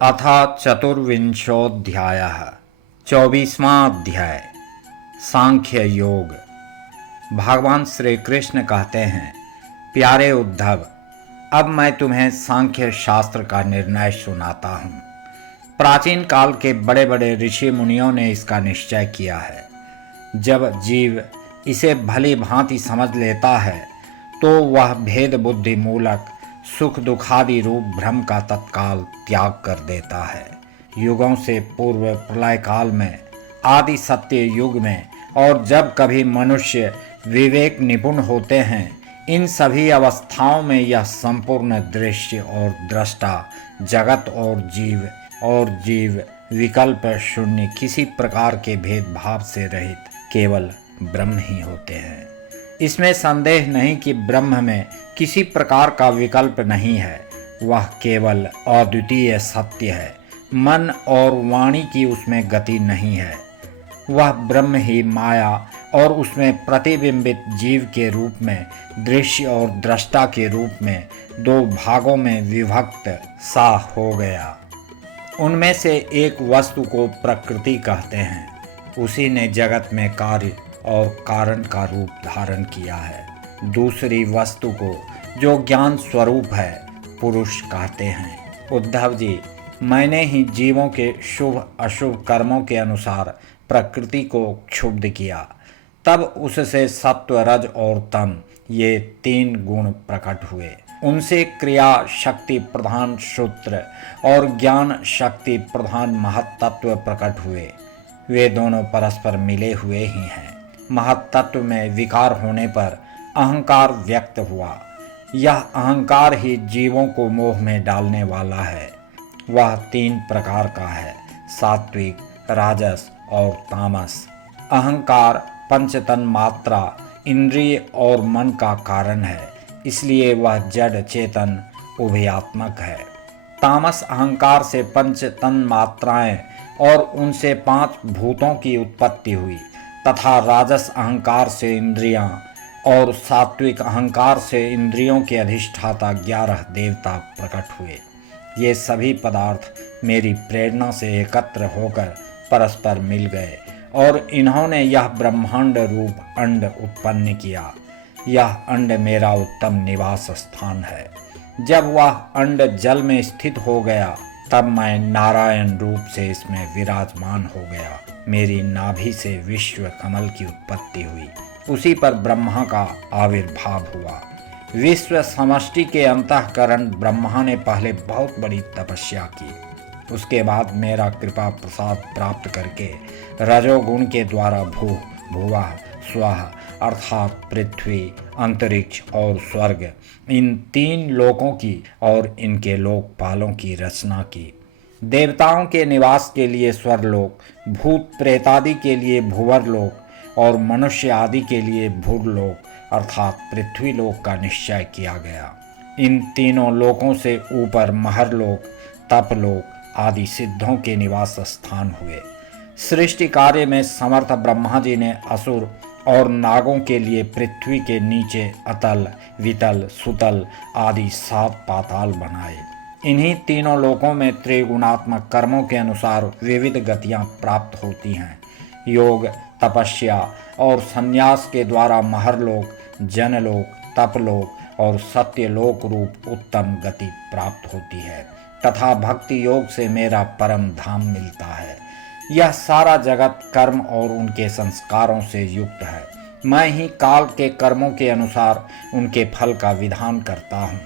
अथ चतुर्विंशोऽध्यायः 24वां अध्याय सांख्य योग। भगवान श्री कृष्ण कहते हैं, प्यारे उद्धव, अब मैं तुम्हें सांख्य शास्त्र का निर्णय सुनाता हूँ। प्राचीन काल के बड़े बड़े ऋषि मुनियों ने इसका निश्चय किया है। जब जीव इसे भली भांति समझ लेता है तो वह भेद बुद्धि मूलक सुख दुखादि रूप भ्रम का तत्काल त्याग कर देता है। युगों से पूर्व प्रलय काल में, आदि सत्य युग में, और जब कभी मनुष्य विवेक निपुण होते हैं, इन सभी अवस्थाओं में यह संपूर्ण दृश्य और दृष्टा जगत और जीव विकल्प शून्य किसी प्रकार के भेदभाव से रहित केवल ब्रह्म ही होते हैं। इसमें संदेह नहीं कि ब्रह्म में किसी प्रकार का विकल्प नहीं है। वह केवल अद्वितीय सत्य है। मन और वाणी की उसमें गति नहीं है। वह ब्रह्म ही माया और उसमें प्रतिबिंबित जीव के रूप में, दृश्य और दृष्टा के रूप में दो भागों में विभक्त सा हो गया। उनमें से एक वस्तु को प्रकृति कहते हैं। उसी ने जगत में कार्य और कारण का रूप धारण किया है। दूसरी वस्तु को, जो ज्ञान स्वरूप है, पुरुष कहते हैं। उद्धव जी, मैंने ही जीवों के शुभ अशुभ कर्मों के अनुसार प्रकृति को क्षुब्ध किया। तब उससे सत्व, रज और तम, ये तीन गुण प्रकट हुए। उनसे क्रिया शक्ति प्रधान सूत्र और ज्ञान शक्ति प्रधान महत्तत्व प्रकट हुए। वे दोनों परस्पर मिले हुए ही हैं। महत्तत्व में विकार होने पर अहंकार व्यक्त हुआ। यह अहंकार ही जीवों को मोह में डालने वाला है। वह तीन प्रकार का है, सात्विक, राजस और तामस। अहंकार पंचतन मात्रा, इंद्रिय और मन का कारण है, इसलिए वह जड़ चेतन उभयात्मक है। तामस अहंकार से पंचतन मात्राएं और उनसे 5 भूतों की उत्पत्ति हुई, तथा राजस अहंकार से इंद्रियां और सात्विक अहंकार से इंद्रियों के अधिष्ठाता 11 देवता प्रकट हुए। ये सभी पदार्थ मेरी प्रेरणा से एकत्र होकर परस्पर मिल गए और इन्होंने यह ब्रह्मांड रूप अंड उत्पन्न किया। यह अंड मेरा उत्तम निवास स्थान है। जब वह अंड जल में स्थित हो गया, तब मैं नारायण रूप से इसमें विराजमान हो गया। मेरी नाभि से विश्व कमल की उत्पत्ति हुई। उसी पर ब्रह्मा का आविर्भाव हुआ। विश्व समष्टि के अंतःकरण ब्रह्मा ने पहले बहुत बड़ी तपस्या की। उसके बाद मेरा कृपा प्रसाद प्राप्त करके रजोगुण के द्वारा भुवः स्वः अर्थात पृथ्वी, अंतरिक्ष और स्वर्ग, इन 3 लोकों की और इनके लोकपालों की रचना की। देवताओं के निवास के लिए स्वर्लोक, भूत प्रेतादि के लिए भुवरलोक और मनुष्य आदि के लिए भूरलोक अर्थात पृथ्वीलोक का निश्चय किया गया। इन तीनों लोकों से ऊपर महरलोक, तपलोक आदि सिद्धों के निवास स्थान हुए। सृष्टि कार्य में समर्थ ब्रह्मा जी ने असुर और नागों के लिए पृथ्वी के नीचे अतल, वितल, सुतल आदि 7 पाताल बनाए। इन्हीं तीनों लोकों में त्रिगुणात्मक कर्मों के अनुसार विविध गतियां प्राप्त होती हैं। योग, तपस्या और संन्यास के द्वारा महरलोक, जनलोक, तपलोक और सत्यलोक रूप उत्तम गति प्राप्त होती है तथा भक्ति योग से मेरा परम धाम मिलता है। यह सारा जगत कर्म और उनके संस्कारों से युक्त है। मैं ही काल के कर्मों के अनुसार उनके फल का विधान करता हूँ।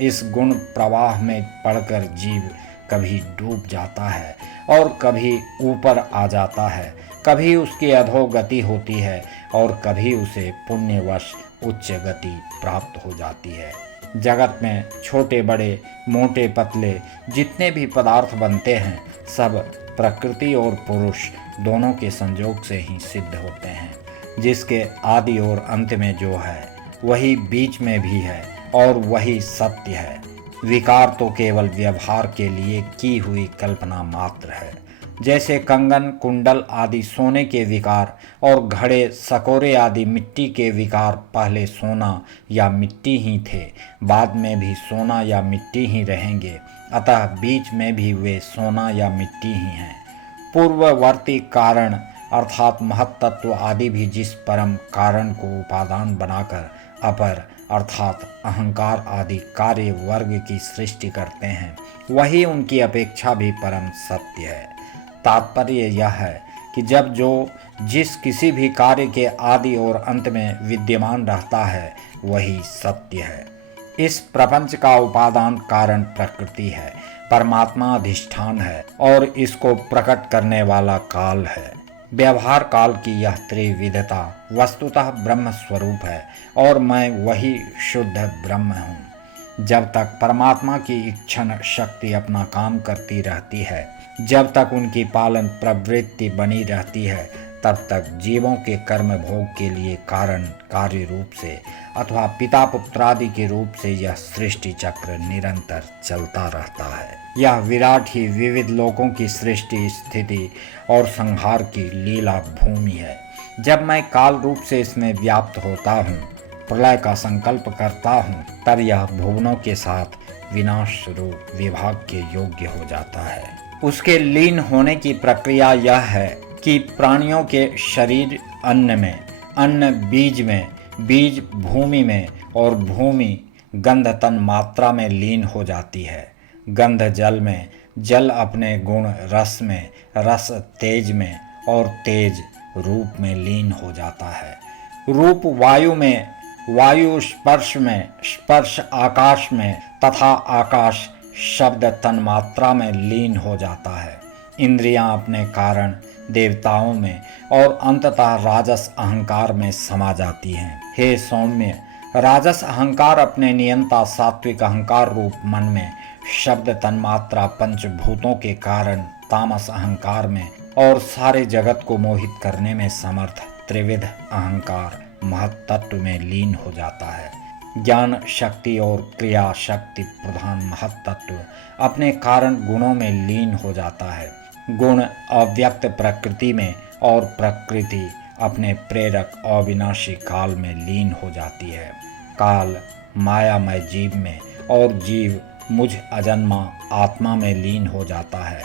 इस गुण प्रवाह में पड़कर जीव कभी डूब जाता है और कभी ऊपर आ जाता है। कभी उसकी अधोगति होती है और कभी उसे पुण्यवश उच्च गति प्राप्त हो जाती है। जगत में छोटे बड़े, मोटे पतले जितने भी पदार्थ बनते हैं, सब प्रकृति और पुरुष दोनों के संयोग से ही सिद्ध होते हैं। जिसके आदि और अंत में जो है, वही बीच में भी है और वही सत्य है। विकार तो केवल व्यवहार के लिए की हुई कल्पना मात्र है। जैसे कंगन, कुंडल आदि सोने के विकार और घड़े, सकोरे आदि मिट्टी के विकार पहले सोना या मिट्टी ही थे, बाद में भी सोना या मिट्टी ही रहेंगे। अतः बीच में भी वे सोना या मिट्टी ही हैं। पूर्ववर्ती कारण अर्थात महत्तत्व आदि भी जिस परम कारण को उपादान बनाकर अपर अर्थात अहंकार आदि कार्य वर्ग की सृष्टि करते हैं, वही उनकी अपेक्षा भी परम सत्य है। तात्पर्य यह है कि जब जो जिस किसी भी कार्य के आदि और अंत में विद्यमान रहता है वही सत्य है। इस प्रपंच का उपादान कारण प्रकृति है, परमात्मा अधिष्ठान है और इसको प्रकट करने वाला काल है। व्यवहार काल की यह त्रिविधता वस्तुतः ब्रह्म स्वरूप है और मैं वही शुद्ध ब्रह्म हूँ। जब तक परमात्मा की इच्छन शक्ति अपना काम करती रहती है, जब तक उनकी पालन प्रवृत्ति बनी रहती है, तब तक जीवों के कर्म भोग के लिए कारण कार्य रूप से अथवा पिता पुत्रादि के रूप से यह सृष्टि चक्र निरंतर चलता रहता है। यह विराट ही विविध लोकों की सृष्टि स्थिति और संहार की लीला भूमि है। जब मैं काल रूप से इसमें व्याप्त होता हूँ, प्रलय का संकल्प करता हूँ, तब यह भुवनों के साथ विनाश रूप विभाग के योग्य हो जाता है। उसके लीन होने की प्रक्रिया यह है कि प्राणियों के शरीर अन्न में, अन्न बीज में, बीज भूमि में और भूमि गंध तन मात्रा में लीन हो जाती है। गंध जल में, जल अपने गुण रस में, रस तेज में और तेज रूप में लीन हो जाता है। रूप वायु में, वायु स्पर्श में, स्पर्श आकाश में तथा आकाश शब्द तन्मात्रा में लीन हो जाता है। इंद्रियां अपने कारण देवताओं में और अंततः राजस अहंकार में समा जाती हैं। हे सौम्य, राजस अहंकार अपने नियंता सात्विक अहंकार रूप मन में, शब्द तन्मात्रा पंचभूतों के कारण तामस अहंकार में और सारे जगत को मोहित करने में समर्थ त्रिविध अहंकार महत्तत्व में लीन हो जाता है। ज्ञान शक्ति और क्रिया शक्ति प्रधान महत्तत्व अपने कारण गुणों में लीन हो जाता है। गुण अव्यक्त प्रकृति में और प्रकृति अपने प्रेरक अविनाशी काल में लीन हो जाती है। काल मायामय जीव में और जीव मुझ अजन्मा आत्मा में लीन हो जाता है।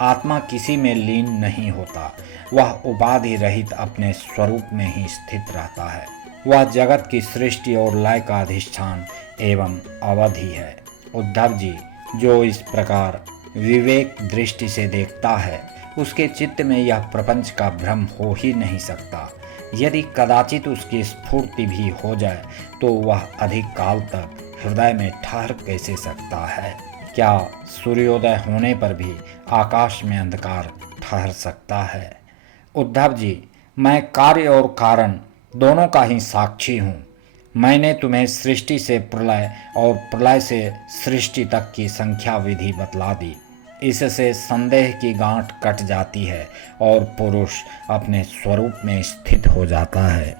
आत्मा किसी में लीन नहीं होता, वह उपाधि रहित अपने स्वरूप में ही स्थित रहता है। वह जगत की सृष्टि और लय का अधिष्ठान एवं अवधि है। उद्धव जी, जो इस प्रकार विवेक दृष्टि से देखता है, उसके चित्त में यह प्रपंच का भ्रम हो ही नहीं सकता। यदि कदाचित उसकी स्फूर्ति भी हो जाए तो वह अधिक काल तक हृदय में ठहर कैसे सकता है? क्या सूर्योदय होने पर भी आकाश में अंधकार ठहर सकता है? उद्धव जी, मैं कार्य और कारण दोनों का ही साक्षी हूँ। मैंने तुम्हें सृष्टि से प्रलय और प्रलय से सृष्टि तक की संख्या विधि बतला दी। इससे संदेह की गांठ कट जाती है और पुरुष अपने स्वरूप में स्थित हो जाता है।